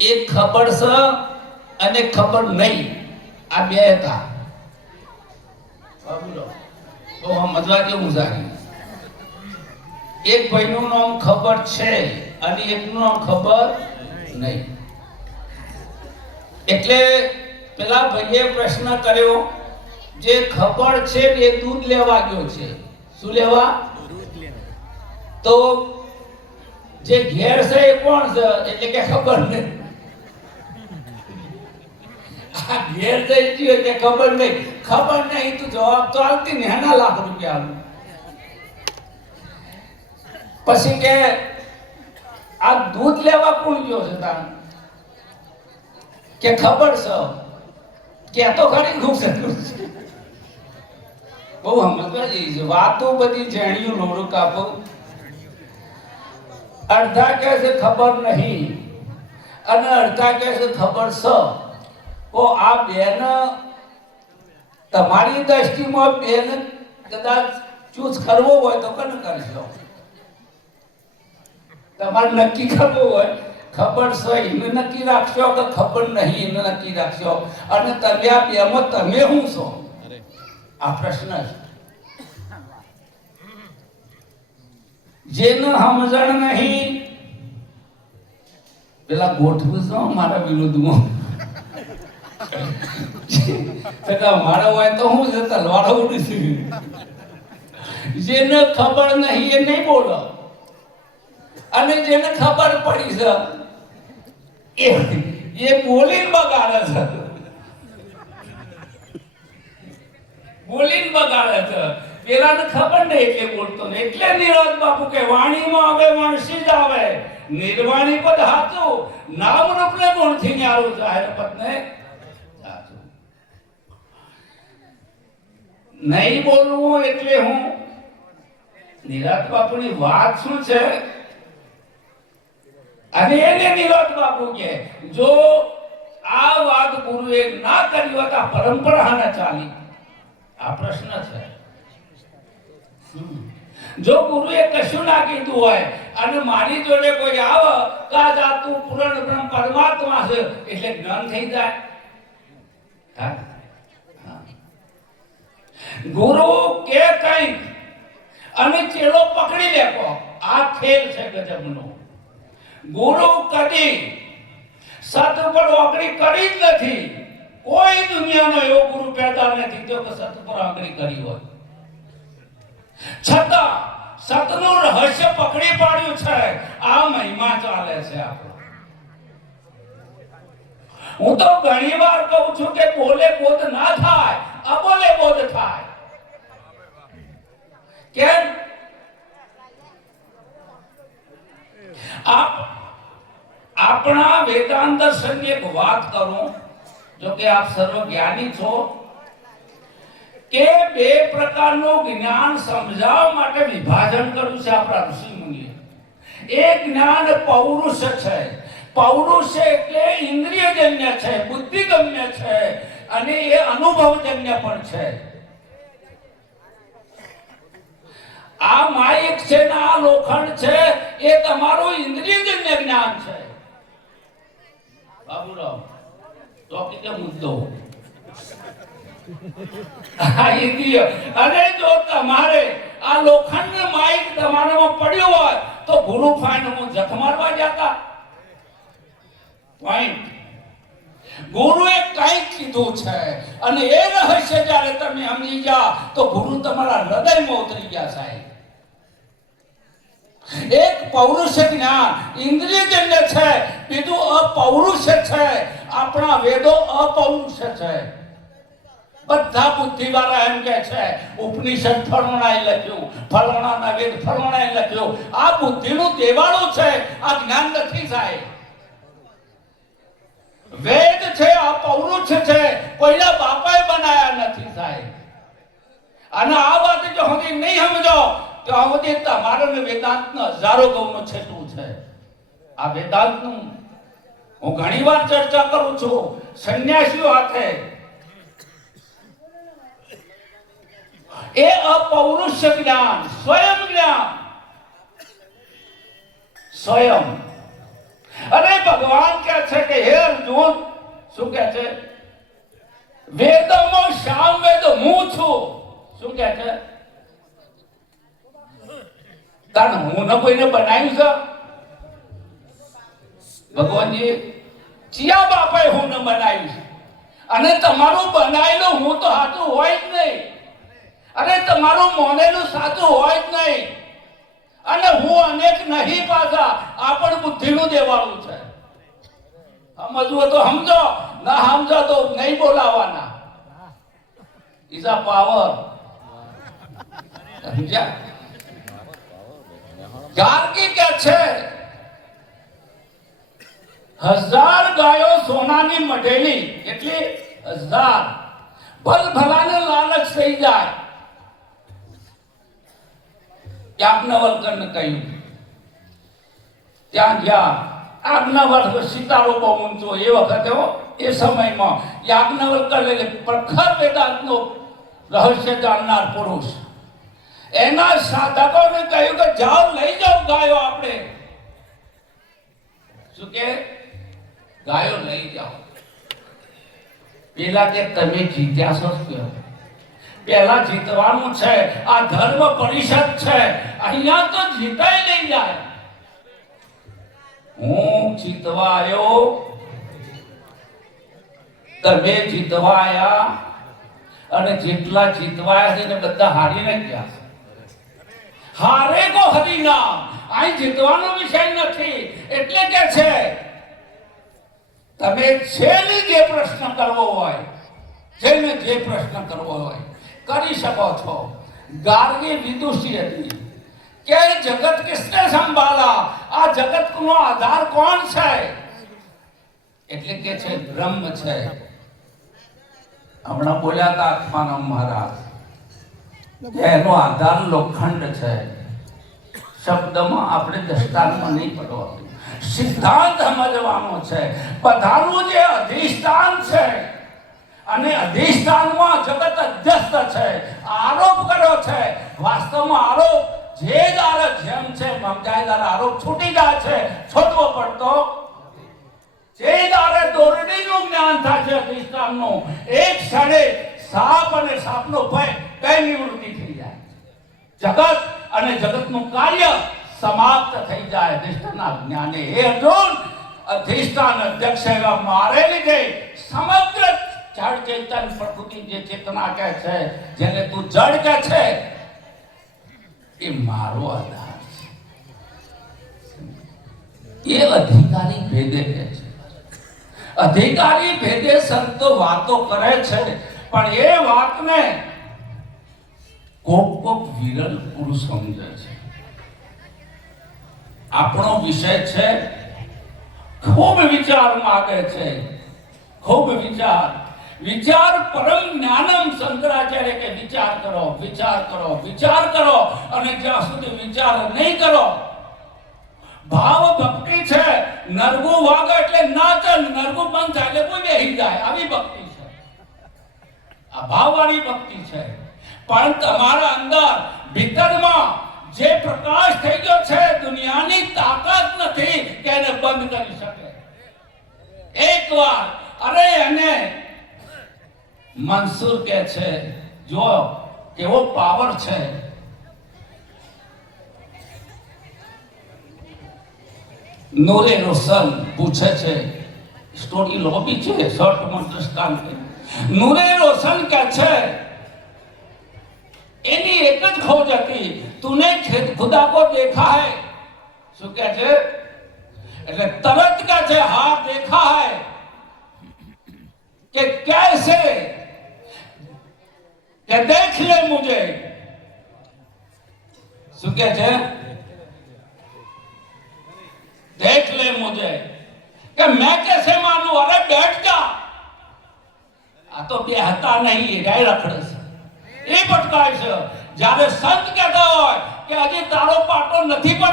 એક ખબર છે અને ખબર નહીં. આ બે હતા. તો સમજવા કેવું સારી. એક ભાઈનું નામ ખબર છે અને એકનું નામ ખબર નહીં. એટલે પેલા ભાઈએ પ્રશ્ન કર્યો, જે ખબર છે એ દૂધ લેવા ગયો છે. શું લેવા? તો જે ઘેર છે એ કોણ છે? એટલે કે ખબર નહીં. આ ઘેર જઈ ગયો કે ખબર નહીં. ખબર નહીં તો જવાબ તો આવતી ને એના લાખ રૂપિયા. પછી કે, આ દૂધ લેવા કોણ ગયો છે તાણ? કે ખબર છે? કે તો ખરી ખૂબ સરસ બહુ સમજવા જેવી છે. વાતો બધી જાણ્યું લોડું કાપો. અડધા કહે છે ખબર નહીં. અને અડધા કહે છે ખબર છે ઓ આ બેન, તમારી દ્રષ્ટિમાં બેન કદાચ ચૂઝ કરવો હોય તો કને કરશો? તમારે નક્કી કરવું હોય, ખબર છે એને નક્કી રાખશો કે ખબર નહીં એને નક્કી રાખશો? અને તમે આ બેમાં તમે શું છો? આ પ્રશ્ન છે. જેને સમજણ નહીં, પેલા ગોઠવું છો મારા વિરુદ્ધમાં છતાં મારા હોય તો હું જતા તલવારો ઉડી જેને ખબર નહીં એ નહીં બોલો. અને જેને ખબર પડી છે, એ એ બોલીને બગાડે છે. બોલીને બગાડે છે. પેલાને ખબર નહીં એટલે બોલતો નહીં. એટલે નિરાજ બાપુ કે વાણીમાં આવે માણસી જ આવે. નિર્વાણી પદ હાચું નામ રૂપને ગુણથી ન્યારું જાહેર પદને સાચું નહીં બોલવું એટલે હું નિરાત બાપુની વાત શું છે? અને એને નિરાત બાપુ કે જો આ વાત ગુરુએ ના કરી હોત, આ પરંપરા ના ચાલી. આ પ્રશ્ન છે. જો ગુરુએ કશું ના કીધું હોય અને મારી જોડે કોઈ આવે, તો આ જાતું પૂરણ બ્રહ્મ પરમાત્મા છે, એટલે જ્ઞાન થઈ જાય. હા? ગુરુ કે કઈ અને ચેલો પકડી લેકો આ ખેલ છે ગજબનો. ગુરુ કદી સત ઉપર ઓગણી કરી જ નથી. કોઈ દુનિયાનો એવો ગુરુ પેદા નથી જો સત ઉપર ઓગણી કરી હોય. છતાં સતનું રહસ્ય પકડી પાડ્યું છે. આ મહિમા ચાલે છે આપણો. હું તો ઘણી વાર કહું છું કે બોલે બોધ ના થાય, અબોલે બોધ થાય. કેમ? આપ આપણા વેદાંત દર્શનની એક વાત કરું જો કે આપ સર્વ જ્ઞાની છો, કે બે પ્રકારનું જ્ઞાન સમજાવવા માટે વિભાજન કર્યું છે આપણા ઋષિ મુનિએ. એક જ્ઞાન પૌરુષ છે. પૌરુષ એટલે ઇન્દ્રિયજન્ય છે, બુદ્ધિગમ્ય છે, અને એ અનુભવજન્ય પણ છે આ છે ને આ લોખંડ છે, એ તમારું ઇન્દ્રિયજન્ય જ્ઞાન છે. બાબુરાવ ટોપિક મુદ્દો? અને જો તમારે આ લોખંડ માઇક તમારામાં પડ્યો હોય, તો ભૂલું ફાઈન હું જખ મારવા જતા. પોઈન્ટ ગુરુએ કઈ કીધું છે, અને એ રહસ્ય જ્યારે તમે સમજી ગયા તો ગુરુ તમારા હૃદયમાં ઉતરી ગયા સાહેબ. એક પૌરુષ જ્ઞાન ઇન્દ્રિયજન્ય છે, બીજું અપૌરુષ છે, આપણા વેદો અપૌરુષ છે. બધા બુદ્ધિવાળા એમ કે છે, ઉપનિષદ ફળોણાએ લખ્યું ફળોણાના વેદ ફળોણાએ લખ્યું. આ બુદ્ધિનું દેવાળું છે, આ જ્ઞાન નથી સાહેબ. વેદ છે આ પૌરુષ છે, કોઈના બાપાએ બનાયા નથી સાહેબ. અને આ વાત જો હજી નહીં સમજો તો ને વેદાંતનો હજારો ગૌનો છેટું છે. આ વેદાંતનું હું ઘણીવાર ચર્ચા કરું છું. સંન્યાસીઓ હાથે. એ અપૌરુષ જ્ઞાન, સ્વયં જ્ઞાન. સ્વયં. અને ભગવાન કહે છે કે, હે અર્જુન, શું કહે છે? વેદમાં શામ વેદ હું છું. શું કહે છે? કારણ હું ને કોઈને બનાવ્યું છે. ભગવાનજી, ચિયા બાપાએ હું ને બનાવ્યું છે. અને તમારું બનાવેલું હું તો સાચું હોય જ નહીં. અને તમારું મોનેલું સાચું હોય જ નહીં. અને હું અનેક નહીં પાછા, આ પણ બુદ્ધિનું દેવાનું છે. સમજવું તો સમજો, ના સમજો તો નહીં બોલાવાના. Is a power. સમજ્યા? ગાર્ગી કે છે, હજાર ગાયો સોનાની મઢેલી. એટલે હજાર. ભલ ભલાને લાલચ થઈ જાય. યાજ્ઞવલ્કરને કહ્યું, ત્યાં ગયા. આજ્ઞાવલ્ક સિતારો બહુ ઊંચો એ વખતે એ સમયમાં યાજ્ઞવલ્કર એટલે પ્રખર વેદાંતનો રહસ્ય જાણનાર પુરુષ. એના સાધકોને કહ્યું કે જાઓ, લઈ જાઓ ગાયો આપણે. શું કે? ગાયો લઈ જાઓ. પેલા કે તમે જીત્યા છો પેલા જીતવાનું છે, આ ધર્મ પરિષદ છે, અહીંયા તો જીતાય નહીં જાય હું જીતવા આવ્યો. તમે જીતવા આયા અને જેટલા જીતવાયા છે ને બધા હારીને ગયા છે. હારે કો હરિનામ અહીં જીતવાનો વિષય નથી. એટલે કે છે, તમે છેલ્લી જે પ્રશ્ન કરવો હોય જેને જે પ્રશ્ન કરવો હોય, કરી શકો છો. ગાર્ગી વિદુષી હતી. કે જગત કિસને સંભાળા? આ જગત નો આધાર કોણ છે? એટલે કે છે, બ્રહ્મ છે. હમણાં બોલ્યા હતા આત્માનંદ મહારાજ. એનો આધાર લોખંડ છે. શબ્દમાં આપણે દસ્તાનમાં નહીં પડવાનું. સિદ્ધાંત સમજવાનો છે. બધાનું જે અધિષ્ઠાન છે અને અધિષ્ઠાનમાં જગત અધ્યસ્ત છે, આરોપ કર્યો છે. વાસ્તવમાં આરોપ જે દાર જેમ છે સમજાય આરોપ છૂટી જાય છે છોડવો પડતો જે દારે દોરડીનું જ્ઞાન થાય છે અધિષ્ઠાનનું, એક ક્ષણે સાપ અને સાપનો ભય કઈ નિવૃત્તિ જગત અને જગતનું કાર્ય સમાપ્ત થઈ જાય. અધિષ્ઠાના જ્ઞાને, હે અર્જુન, અધિષ્ઠાન અધ્યક્ષ એવા મારે લીધે સમગ્ર જળ ચેતન પ્રકૃતિ જે ચેતના કહે છે, જેને તું જડ કહે છે, એ મારો આધાર છે. એ અધિકારી ભેદે કહે છે. અધિકારી ભેદે સંતો વાતો કરે છે, પણ એ વાતને કોક કોક વિરલ પુરુષ સમજે છે. આપણો વિષય છે, ખૂબ વિચાર માગે છે. ખૂબ વિચાર. વિચાર પરમ જ્ઞાનમ શંકરાચાર્ય કે વિચાર કરો વિચાર કરો વિચાર કરો અને જ્યાં સુધી વિચાર નહીં કરો, ભાવ ભક્તિ છે નરગુ વાગ એટલે નાચન નરગુ બંધ થાય એટલે કોઈ બેહી જાય, આવી ભક્તિ છે. આ ભાવવાળી ભક્તિ છે. પણ તમારા અંદર ભીતરમાં જે પ્રકાશ થઈ ગયો છે, દુનિયાની તાકાત નથી કે એને બંધ કરી શકે. એકવાર અરે એને મનસુર કે છે, જો કેવો પાવર છે. નૂરે રોશન પૂછે છે સ્ટોરી લોબી છે? શોર્ટમાં દ્રષ્ટાંત નૂરે રોશન કે છે तूने खेत खुदा को देखा है। सो कहते तरत का કહે છે હા દેખા હે કે કેસે કે દેખ લે મુજે देख ले मुझे। कि मैं कैसे मानू? अरे बैठ जा। आ तो बेहता नहीं है रखड़े से। ये बटकाय से। જ્યારે સંત કહેતા હોય કે હજી તારો પાટો નથી પડ્યો.